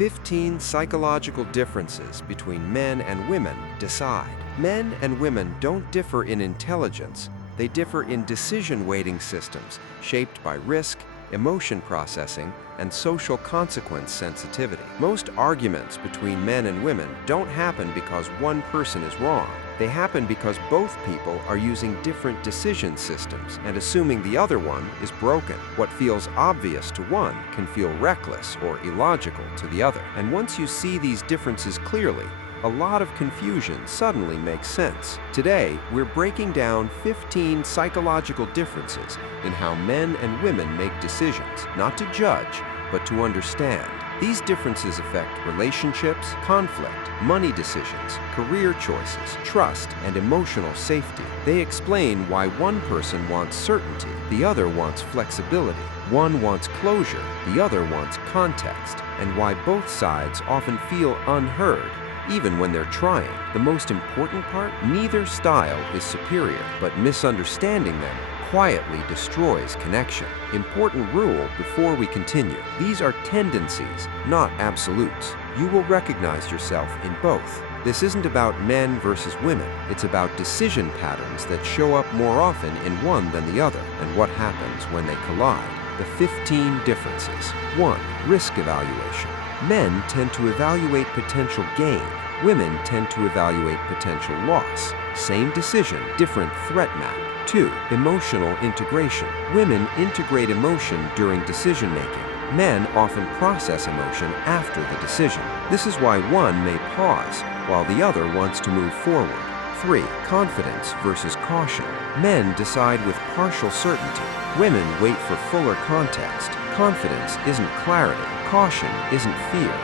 15 psychological differences between men and women. Decide. Men and women don't differ in intelligence. They differ in decision-weighting systems shaped by risk, emotion processing, and social consequence sensitivity. Most arguments between men and women don't happen because one person is wrong. They happen because both people are using different decision systems and assuming the other one is broken. What feels obvious to one can feel reckless or illogical to the other. And once you see these differences clearly, a lot of confusion suddenly makes sense. Today, we're breaking down 15 psychological differences in how men and women make decisions, not to judge, but to understand. These differences affect relationships, conflict, money decisions, career choices, trust, and emotional safety. They explain why one person wants certainty, the other wants flexibility. One wants closure, the other wants context, and why both sides often feel unheard even when they're trying. The most important part? Neither style is superior, but misunderstanding them quietly destroys connection. Important rule before we continue. These are tendencies, not absolutes. You will recognize yourself in both. This isn't about men versus women. It's about decision patterns that show up more often in one than the other, and what happens when they collide. The 15 differences. 1. Risk evaluation. Men tend to evaluate potential gain. Women tend to evaluate potential loss. Same decision, different threat map. 2. Emotional integration. Women integrate emotion during decision-making. Men often process emotion after the decision. This is why one may pause, while the other wants to move forward. 3. Confidence versus caution. Men decide with partial certainty. Women wait for fuller context. Confidence isn't clarity. Caution isn't fear.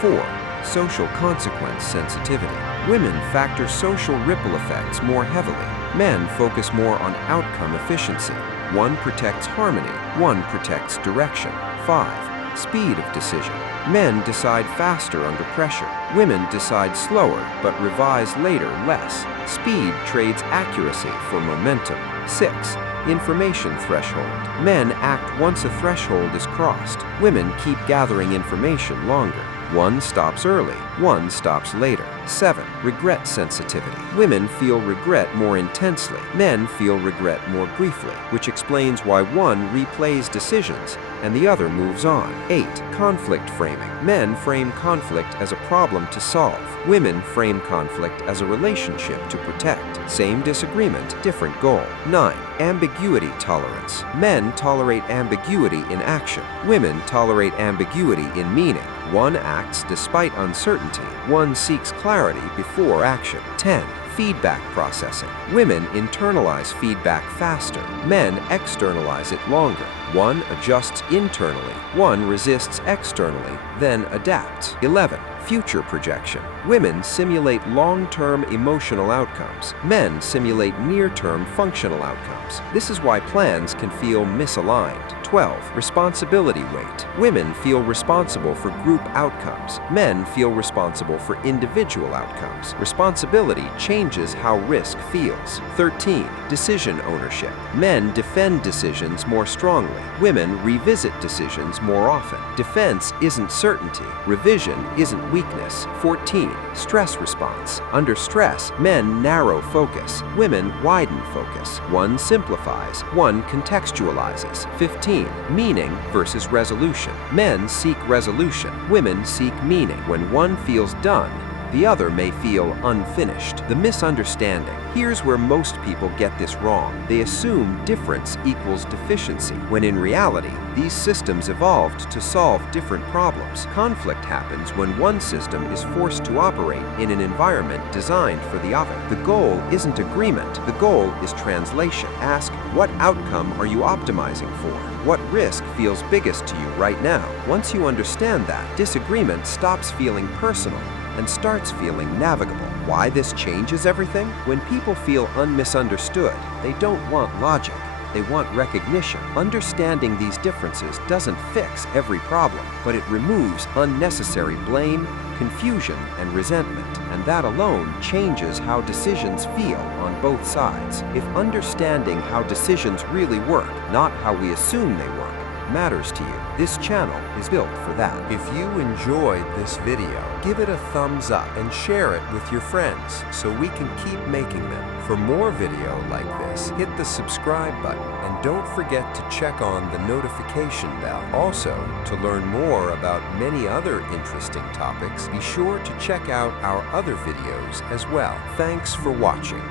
4. Social consequence sensitivity. Women factor social ripple effects more heavily. Men focus more on outcome efficiency. One protects harmony, one protects direction. 5. Speed of decision. Men decide faster under pressure. Women decide slower, but revise later less. Speed trades accuracy for momentum. 6. Information threshold. Men act once a threshold is crossed. Women keep gathering information longer. One stops early, one stops later. 7. Regret sensitivity. Women feel regret more intensely. Men feel regret more briefly, which explains why one replays decisions and the other moves on. 8. Conflict framing. Men frame conflict as a problem to solve. Women frame conflict as a relationship to protect. Same disagreement, different goal. 9. Ambiguity tolerance. Men tolerate ambiguity in action. Women tolerate ambiguity in meaning. One acts despite uncertainty. One seeks clarity before action. 10. Feedback processing. Women internalize feedback faster. Men externalize it longer. One adjusts internally. One resists externally, then adapts. 11. Future projection. Women simulate long-term emotional outcomes. Men simulate near-term functional outcomes. This is why plans can feel misaligned. 12. Responsibility weight. Women feel responsible for group outcomes. Men feel responsible for individual outcomes. Responsibility changes how risk feels. 13. Decision ownership. Men defend decisions more strongly. Women revisit decisions more often. Defense isn't certainty. Revision isn't weakness. 14. Stress response. Under stress, men narrow focus. Women widen focus. One simplifies. One contextualizes. 15. Meaning versus resolution. Men seek resolution. Women seek meaning. When one feels done, the other may feel unfinished. The misunderstanding. Here's where most people get this wrong. They assume difference equals deficiency, when in reality, these systems evolved to solve different problems. Conflict happens when one system is forced to operate in an environment designed for the other. The goal isn't agreement. The goal is translation. Ask, what outcome are you optimizing for? What risk feels biggest to you right now? Once you understand that, disagreement stops feeling personal and starts feeling navigable. Why this changes everything? When people feel unmisunderstood, they don't want logic. They want recognition. Understanding these differences doesn't fix every problem, but it removes unnecessary blame, confusion, and resentment. And that alone changes how decisions feel on both sides. If understanding how decisions really work, not how we assume they work, matters to you. This channel is built for that. If you enjoyed this video, give it a thumbs up and share it with your friends so we can keep making them. For more video like this, hit the subscribe button and don't forget to check on the notification bell. Also, to learn more about many other interesting topics, be sure to check out our other videos as well. Thanks for watching.